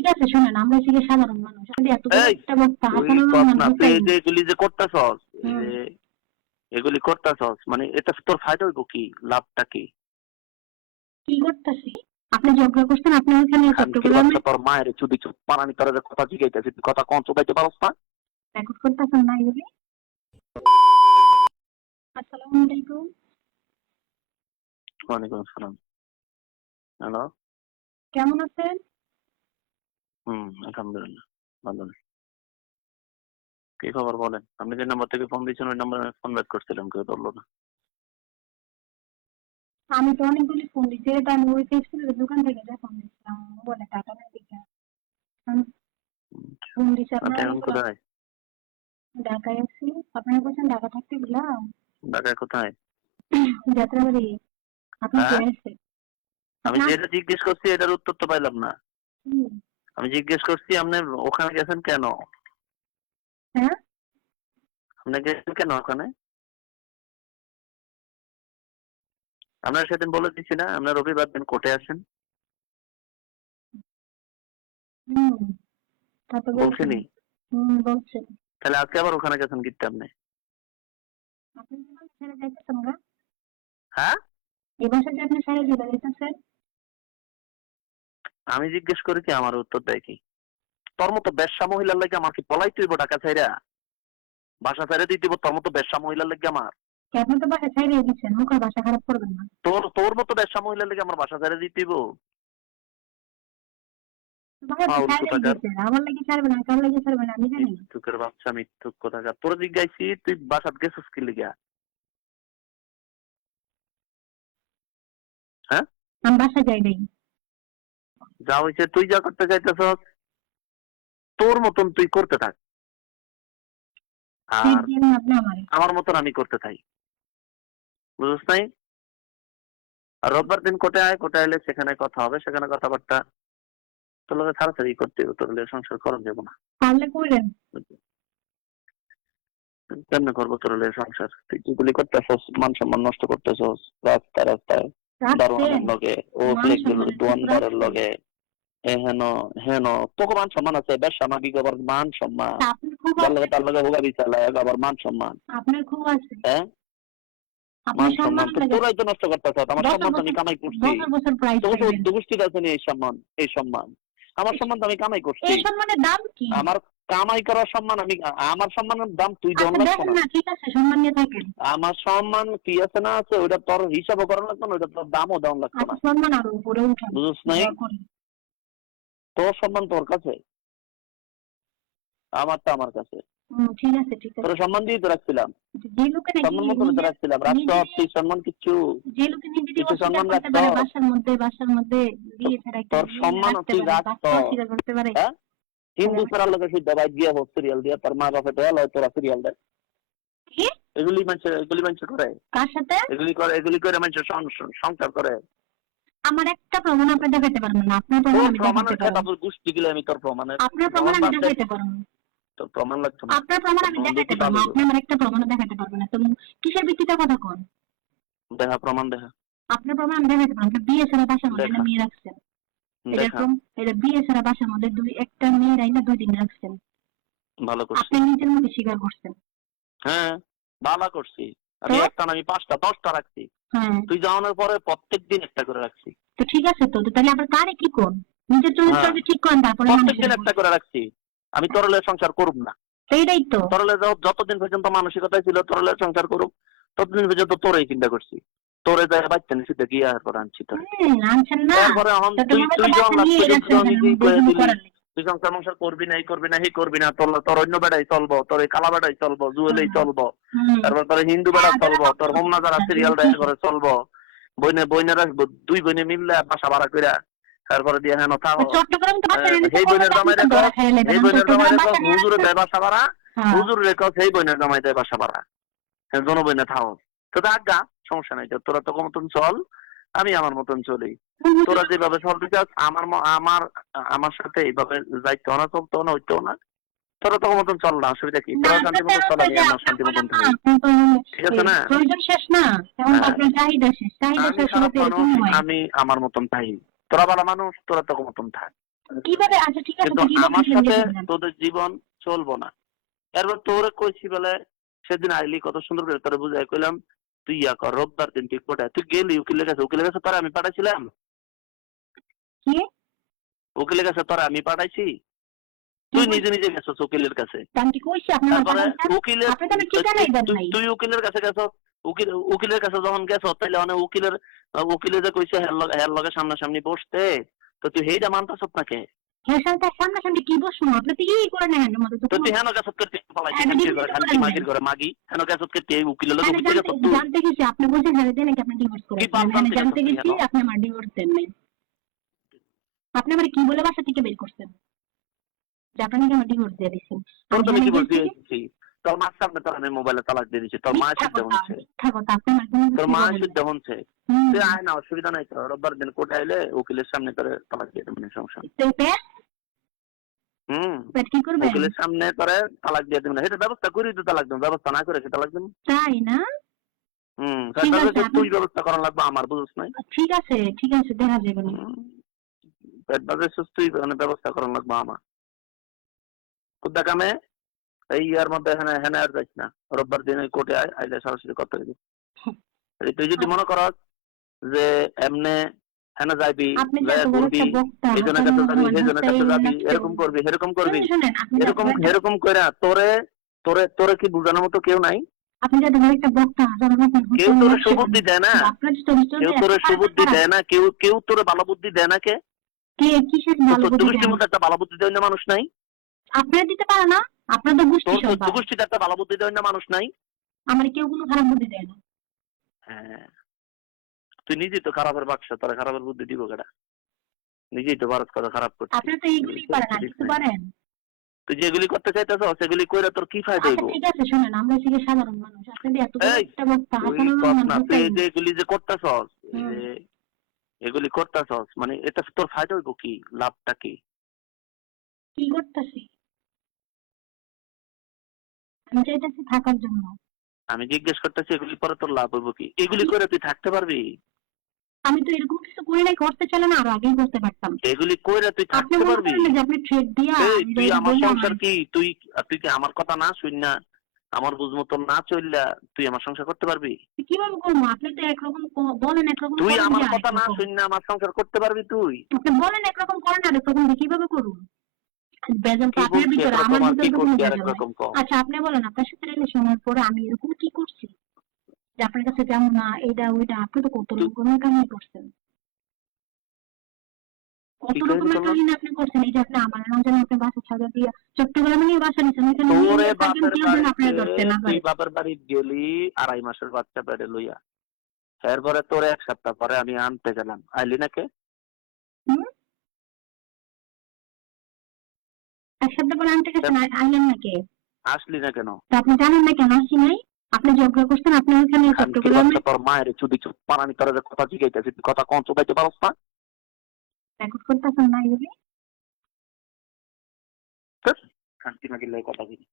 ঠিক আছে শুনেন, আমরা হচ্ছে গিয়ে সাধারণ মানুষ, আমাদের এত বড় এই একটা বক্তা তুই হাসানুর কর রহমান না, তুই হুসাইন। এই যে এগুলি যে করতেছস, হুম। এগুলি করতেছস, মানে এটা তোর ফায়দা হইব কি, লাভটা কি? কি করতেছি? আপনি ঝগড়া করছেন, আপনি ওখানে খানকির চট্টগ্রামে বাচ্চা, তোর মায়ের চুদি চুপ পানানি, তোর যে কথা জিগাইতেছি, তুই কথা কম চুকাইতে পারস না? রেকর্ড করতেছেন না এগুলি? আসসালামু আলাইকুম। ওয়ালাইকুম আসসালাম। হ্যালো। কেমন আছেন? আলহামদুলিল্লাহ ভালো। কি খবর বলেন? আপনি যে নাম্বার থেকে ফোন দিয়েছেন ওই নাম্বারে ফোন ব্যাক করছিলাম, কেউ ধরলো না। আমি তো অনেকগুলি ফোন দিচ্ছি, এটা আমি ওই টেক্সটাইলের দোকান থেকে যা ফোন দিচ্ছিলাম, বলে টাকা না দিকে আমি ফোন দিচ্ছি আপনি আপনার এখন অনেকগুলো। কোথায়? ঢাকায় আছি। আপনারা বলছেন ঢাকা থাকতে দিলাম। ঢাকায় কোথায়? যাত্রাবাড়ি। আপনি কে হ্যাঁ, আছে? আমি আপনার যেটা জিজ্ঞেস করছি এটার উত্তর তো পাইলাম না। কি? আমি জিজ্ঞেস করছি আপনি ওখানে গেছেন কেন? হ্যাঁ, আপনি গেছেন কেন ওখানে? আপনার সেদিন বলে দিচ্ছি না, আপনার রবিবার দিন কোর্টে আসেন, হুম, তা তো বলছেন। বলছিনি? বলছেন। তাহলে আজকে আবার ওখানে গেছেন কিনতে আপনি? আপনি যখন ছেড়ে যাইতেছেন গা, হ্যাঁ, এই বাসা যে আপনি ছেড়ে চলে যেতেছেন। আমি জিজ্ঞেস করি কি, আমার উত্তর দেয় কি? তোর মতো বেশ্যা মহিলার লাগে আমার কি পলাই তুইব ঢাকা ছাইরা? বাসা ছাইরা দিতে হইব তোর মতো বেশ্যা মহিলার লাগে আমার? কি আপনি তো বাসা ছেড়ে দিচ্ছেন, মুখের বাসা খারাপ করবেন না। তোর তোর মতো বেশ্যা মহিলার লাগে আমার বাসা ছাইরা দিতে হইব? বাসা তো ফাউল ছেড়েই কোথাকার, দিচ্ছেন, আমার লাগে ছাড়বে না, কার লাগে ছাড়বে না আমি জানি। মিথ্যুকের বাচ্চা, মিথ্যুক কোথাকার। তোর জিজ্ঞাসি তুই বাসাত গেছিস কি লিগা? হ্যাঁ, আমি বাসা যাই নাই। যা হয়েছে তুই যা করতে চাইতেছস তোর মতন তুই করতে থাক, ফির আর দিন আপনি আমারে। আমার মতন আমি করতে থাকি, বুঝছ নাই? আর রোববার দিন কোর্টে আয়, কোর্টে আইলে সেখানে কথা হবে, সেখানে কথাবার্তা তোর লোকে ছাড়াছাড়ি করতে হবে, তোর লোকে সংসার করা যাবো না। পারলে কইলেন। কেমনে করবো তোর লোকে সংসার? তুই যেগুলি করতেছস, মান সম্মান নষ্ট করতেছস রাস্তায় রাস্তায়, দারোয়ানের রাখছেন লগে, ও মান সম্মানের টুকু দোয়ানদারের রাখছেন। লগে, এ হেন হেন, তোকে মান সম্মান আছে, বেশ সামাজিক আবার মান সম্মান, তা আপনার খুব যার আছে। লগে তার লগে হোগা বিচার আবার মান সম্মান। আপনার খুব আছে। হ্যাঁ, আপনার মান সম্মান সম্মানের তো লাগে তোরাই তো নষ্ট করতেছ। আমার বছর সম্মান তো আমি বছর কামাই করছি। বছর বছর প্রাইজ তোকে পাইবেন। দুষ্টির আছে এই সম্মান, এই সম্মান আমার সম্মান তো আমি কামাই করছি। এই সম্মানের দাম কি? আমার কামাই করার সম্মান আমি, আমার সম্মানের দাম তুই দেওয়ান আচ্ছা লাগতো দেখেন না। না, ঠিক আছে সম্মান নিয়ে থাকেন। আমার সম্মান কি আছে না আছে ওইটা তোর হিসাবও করা লাগতো না, ওইটা তোর দামও দেওয়ান লাগতো আচ্ছা না, সম্মান আরো উপরে উঠান, বুঝছ নাই? দয়া করে। তোর সম্মান তোর কাছে, আমারটা আমার কাছে। ঠিক আছে ঠিক তোর আছে। সম্মান দিয়ে তো রাখছিলাম, যে লোকে নাকি সম্মান মতো তো নিজে রাখছিলাম, রাখছ নিজে তুই সম্মান কিচ্ছু, যে লোকে নিজে কিছু অস্বীকার সম্মান করতে রাখছ? পারে বাসার মধ্যে বিয়ে ছাড়া একটা তোর মেয়ে সম্মান রাখতে তুই পারে, রাখছ? বাচ্চা অস্বীকার করতে পারে। হ্যাঁ, হিন্দু ছাড়ার লোকের শুদ্ধ বাইক দিয়ে হোক সিরিয়াল দিয়ে, তোর মা বাপে দেয়াল হয়, তোরা সিরিয়াল দেয়। কি? এগুলি মানুষ করে, কার সাথে? এগুলি করে মানুষ সংসার করে। আমার একটা প্রমাণ আপনি দেখাতে পারবেন না, আপনার প্রমাণ তোর আমি দেখাতে প্রমাণের পারবো খেতা না। গোষ্ঠী গেলে আমি তোর প্রমাণের আপনার প্রমাণ প্রমাণ আমি বাদ দে। দেখাতে পারবো না। তোর প্রমাণ লাগতো না, আপনার প্রমাণ তোর আমি প্রমাণ দেখাতে দেখি পারবো, ভালো আপনি আমার একটা প্রমাণও দেখাতে পারবেন না তো। কিসের ভিত্তিতে কথা কন? দেখা, প্রমাণ দেখা, আপনার প্রমাণ আমি দেখাতে পারবো। আপনি বিয়ে ছাড়া বাসার মধ্যে একটা দেখা, মেয়ে রাখছেন। দেখা। এটা বিয়ে ছাড়া বাসার মধ্যে একটা মেয়ে রাইনা 2 দিন রাখছেন। ভালো করছি। আপনি নিজের মুখে স্বীকার করছেন। হ্যাঁ, ভালো করছি। তো আমি একটা না, আমি 5টা 10টা রাখছি। হ্যাঁ, তুই যাওয়ানোর পরে প্রত্যেক দিন একটা করে রাখছি। তো ঠিক আছে তো, তাহলে আপনার কারে কি কোন? নিজের চরিত্র হ্যাঁ, আগে ঠিক করেন, তারপরে প্রত্যেক মানুষের দিন বলেন। একটা করে রাখছি। আমি তরলে সংসার করুম না। তো এইটাই তো। তরলে যতদিন পর্যন্ত মানসিকতায় ছিল তরলে সংসার করুক, ততদিন পর্যন্ত তোরই চিন্তা করছি। তোরে যায় বাচ্চা নিছি দেখি এরপর আনছি তোরে। আনছেন না। এরপরে এখন তুই চট্টগ্রামে তো তুই যখন বাচ্চা লাস্ট নিয়ে পর্যন্ত রাখছেন, কেন নিজেই কয়ে বেগুনি দিলি করার নেই। তুই সংসার মংসার করবি না, এই করবি না, সেই করবি না, তোর অন্য বেড়াই চলবো, তোর এই কালা বেড়াই চলবো, জুয়েলেই চলবো, তারপর তোর হিন্দু বেড়া চলবো, তোর হোমনা যারা সিরিয়াল দেখা করে চলবো, বইনেরা 2 বোনে মিললে বাসা ভাড়া কইরা তারপরে দিয়ে হেন থাকো। চট্টগ্রামে তো বাচ্চা নিয়ে সেই বোনের জামাই রেখো, ধরা খেয়ে নেবেন। এই বোনের জামাই চট্টগ্রাম রেখো, বাচ্চা নিয়ে হুজুরে রাখছেন। দেয় বাসা ভাড়া, হ্যাঁ, হুজুর রেখো, সেই বোনের জামাই দেয় বাসা ভাড়া, জন বইনে থাকো। তো আজ্ঞা, সমস্যা নাই, তোরা তোর মতন চল, আমি আমার মতন চলি। তোরা যেভাবে চলতে চাস আমার আমার সাথে এইভাবে যাইতে না, চলতে না, হইতেও না। তোরা তোর মতন চল না, অসুবিধা কি? তোরা শান্তি মতন চল, আমি আমার শান্তি মতন থাকি, ঠিক আছে না? প্রয়োজন শেষ না, এখন হ্যাঁ, আপনার চাহিদা শেষ, চাহিদা আমি শেষ হলে খারাপ তো মানুষ, এরকমই হয়। আমি আমার মতন থাকি, তোরা ভালো মানুষ, তোরা তোর মতন থাক। কিভাবে? আচ্ছা ঠিক আছে, কিন্তু তো কিভাবে আমার দিলেন সাথে দেখে বলেন। তোদের জীবন চলবো না। এরপর তোরে কইছি বলে সেদিন আইলি কত সুন্দর করে তোরে বুঝাই কইলাম তুই ইয়া কর রোববার দিন ঠিক কোটায় তুই গেলি উকিলের কাছে তোরা আমি পাঠাইছিলাম, কি? উকিলের কাছে তোরা আমি পাঠাইছি, তুই নিজে নিজে গেছো উকিলের কাছে। আমি কি কইছি আপনি আমার তারপরে পাঠাইছেন? উকিলের আপনি তো আমার ঠিকানাই দেন নাই। তুই উকিলের কাছে গেছো, উকিলের কাছে যখন গেছো তাইলে অনেক উকিলে যে কইছে হের লগে সামনাসামনি বসতে, তো তুই হেইটা মানতাছ নাকি? হ্যাঁ স্যার, তার সামনাসামনি কি বসবো? আপনি তো ই করে নেন মতো তো তো তুই হেন গেছত করতে পালাইছিস হ্যাঁ, খানকির ডিভোর্স ঘরে, করে খানকি নেন। মাগির ঘরে মাগি হেন গেছত করতে এই উকিলের লগে হ্যাঁ, বুঝতে গেছত তুই? জানতে গেছি আপনি বলছেন হ্যাঁ দেন নাকি আপনি ডিভোর্স কি করেছেন। বাপ হ্যাঁ, জানতে জানতে গেছত তুই গেছি হেন? আপনি আমার ডিভোর্স দেন নাই। আপনি আমার কি বলে বাসা থেকে বের করছেন? যে আপনি নাকি আমার ডিভোর্স দিয়ে দিচ্ছেন। তোর আমি তো হ্যাঁ নাকি গেছি বলছি থেকে তোর মার সামনে তোর আমি মোবাইলে তালাক দিয়ে দিচ্ছি, তোর মা শুদ্ধ হচ্ছে, মিথ্যা কথা আপনি আমার কোনো তোর কিছু মা বলেন শুদ্ধ না। হচ্ছে। হুম। তুই আয় না, অসুবিধা নাই তো, রোববার দিন কোর্টে আইলে উকিলের সামনে করে তালাক দিয়ে দেবেন, সমস্যা নেই। তো পেট হুম, পেট কি করবেন? উকিলের সামনে করে তালাক দিয়ে দেবেন, এটা ব্যবস্থা করি তো তালাক দেবেন, ব্যবস্থা না করে সে তালাক দেবেন। তাই না? হুম, ঠিক আছে আপনি তুই ব্যবস্থা করা লাগবে, আমার বুঝছ নাই। ঠিক আছে দেখা যাবে না। হুম, পেট বাজে তুই মানে ব্যবস্থা করা লাগবে আমার। কুদ্দা কামে এই ইয়ার মধ্যে এখানে এখানে আর যাইস না, রোববার দিন ওই কোর্টে আয়, আইলে সরাসরি করতে হবে। তুই যদি মনে করস যে এমনে হেনা যাইবি, আপনি যে যায় এত বড় ঘুরবি, একটা বক্তা এই জনের হাসান কাছে যাবি, রহমান সেই জনের কাছে হোসেন যাবি, নাকি এরকম করবি সেরকম করবি, শুনেন আপনি যে এত এরকম বড় একটা এরকম কইরা তোরে তোরে তোরে কি বুঝানোর মতো কেউ নাই? আপনি যে এত বড় একটা বক্তা হাসান রহমান কেউ হোসেন তোরে নাকি সুবুদ্ধি দেয় না, আপনার চরিত্র কেউ যে এত তোরে খারাপ সুবুদ্ধি দেয় না, কেউ তোরে ভালো বুদ্ধি দেয় না। কে কে কিসের তোর ভালো চোদ্দ বুদ্ধি গোষ্ঠীর দেন? মধ্যে একটা ভালো বুদ্ধি দেয় না মানুষ নাই? আপনারা দিতে পারে না? আপনার তো গোষ্ঠী তোর চোদ্দ সবার। গোষ্ঠীতে একটা ভালো বুদ্ধি দেয় না মানুষ নাই? আমার কেউ কোনো খারাপ বুদ্ধি দেয় না। হ্যাঁ, তুই নিজেই তো খারাপের বাক্স, তোরা খারাপের বুদ্ধি দিব কেডা? নিজেই তো ভারত কথা খারাপ করছিস। আপনারা তো এইগুলি পারেন আর কিছু পারেন? তুই যেগুলি করতে চাইতেছ সেগুলি কইরা তোর কি ফায়দা আচ্ছা হইব? ঠিক আছে শুনেন, আমরা হচ্ছে গিয়ে সাধারণ মানুষ, আপনাদের এত বড় এই একটা বক্তা তুই হাসান কর রহমান না, তুই হোসেন। এই যে এগুলি যে করতেছস, হুম। এগুলি করতেছস মানে এটা তোর ফায়দা হইব কি, লাভটা কি? কি করতেছি? আমি চাইতেছি থাকার জন্য। আমি জিজ্ঞেস করতেছি এগুলি করে তোর লাভ হইব কি? এগুলি করে তুই থাকতে পারবি? আমি তো এরকম কিছু করি নাই, করতে চাইলে না আরো আগেই করতে পারতাম। এগুলি কইরা তুই আপনি থাকতে মনে পারবি? করেন না যে আপনি ট্রেড দিয়া এই আমি তুই এটা আমার বললাম সংসার কি তুই কি আমার কথা না শুননা, আমার বুঝ মতো না চললা তুই আমার সংসার করতে পারবি? কিভাবে করবো? আপনি তো একরকম বলেন একরকম তুই করেন আমার যে আরেক কথা না রকম। শুননা আমার সংসার করতে পারবি তুই? আপনি বলেন একরকম করেন আরেক রকম, কিভাবে করুন? ভেজাল তো কি আপনার বলছি ভিতরে, আমার একরকম আর কি ভিতরে তো কোনো করছি আরেক ভেজাল নাই। রকম কম? আচ্ছা আপনি বলেন আপনার সাথে রিলেশন হওয়ার পরে আমি এরকম কি করছি যে আপনার কাছে যেমন না এটা ওইটা? আপনি তো কত রকমের কাহিনী করছেন, কত কি কাহিনী রকমের করলাম? কাহিনী আপনি করছেন। এই যে আপনি আমার নাম জানেন, আপনি বাসা ছাড়া দিয়ে চট্টগ্রামে নিয়ে বাসা নিচ্ছেন, ওইখানে নিয়ে তোরে নিয়ে থাকেন, বাপের কেউ যেন বাড়িতে, আপনার ধরতে না তুই পারে। বাপের বাড়ি গেলি 2.5 মাসের বাচ্চা পেটে লইয়া, এরপরে তোরে 1 সপ্তাহ পরে আমি আনতে গেলাম, আইলি না কে? হুম? এক সপ্তাহ পরে আনতে গেছেন, আইলেন নাকি? আসলি না কেন? তা আপনি জানেন না কেন আসি নাই? আপনি ঝগড়া করছেন, আপনি ওইখানে খানকির চট্টগ্রামে বাচ্চা তোর মায়ের চুদি চুপ পানানি, তোরা যে কথা জিগাইতেছি তুই কথা কম চুকাইতে পারস না? রেকর্ড করতেছেন না এগুলি? খানকি মাগির লগে কথা বলি।